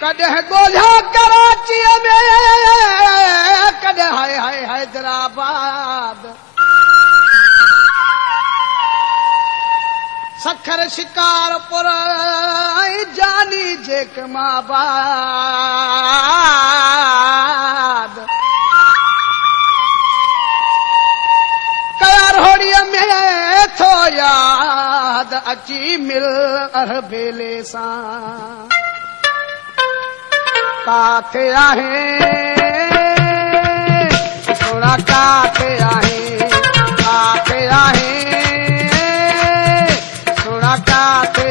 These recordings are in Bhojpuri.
कॾहिं ॻोल्हा कराची में कॾहिं हाय हाय हैदराबाद सखर शिकारपुर जानी जेकमाबाद कयारोड़ीअ में थो याद अची मिल अरबेले सां काथे आहे सोना काथे आहे काथे आहे सोना काथे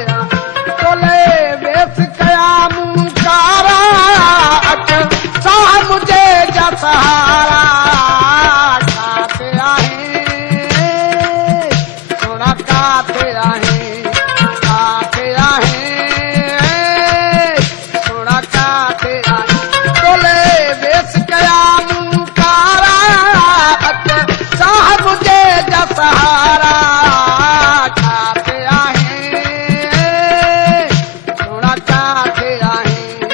तोले वेस कयामू कारा अच साह मुझे जा सहारा काथे आहे सोना काथे आहे काथे आहे सोना काथे तोले वेस कयामू कारा अच साह मुझे जा सहारा काथे आहे सोना काथे आहे काथे आहे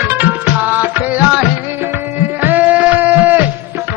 सोना काथे आहे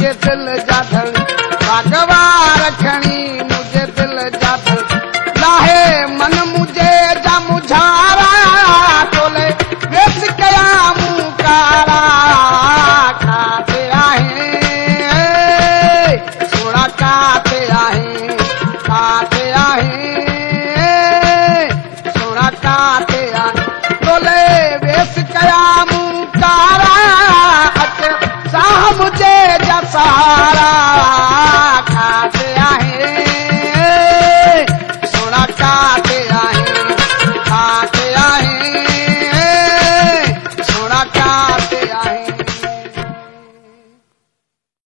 के दिल जा धणी भगवा रख